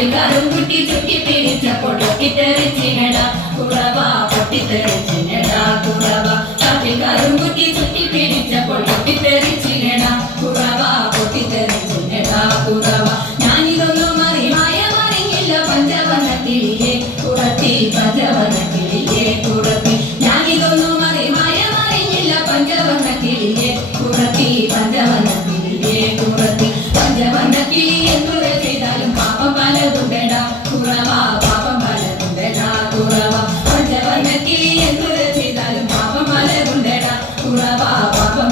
കാട്ടിക്കാരും കുട്ടി ചുറ്റി പിടിച്ചപ്പോൾ പൊട്ടിത്തെറിച്ചിനടാ കുറവ പൊട്ടിത്തെറിച്ചിനടാ കുറവ കാട്ടിക്കാരും കുട്ടി ചുറ്റി പിടിച്ചപ്പോൾ പൊട്ടിത്തെറിച്ചിനടാ കുറവ പൊട്ടിത്തെറിച്ചിനടാ കുറവ ഞാനിതൊന്നും മറിയില്ല പഞ്ചവർണ്ണ കിളിയെ കുറത്തി പഞ്ചവർണ്ണ കിളിയെ കുറത്തി ഞാനിതൊന്നും മറിയില്ല പഞ്ചവർണ്ണ കിളിയെ കുറത്തി പഞ്ചവർണ്ണ കിളിയെ കുറത്തി പഞ്ചവർണ്ണ കിളി എന്തൊരു ചെയ്താലും പാപം പലതുണ്ടടാ കുറവ പാപം പലതുണ്ടടാ കുറവ പഞ്ചവർണ്ണ കിളി എന്തൊരു ചെയ്താലും പാപം പലതുണ്ടടാ കുറവ പാപം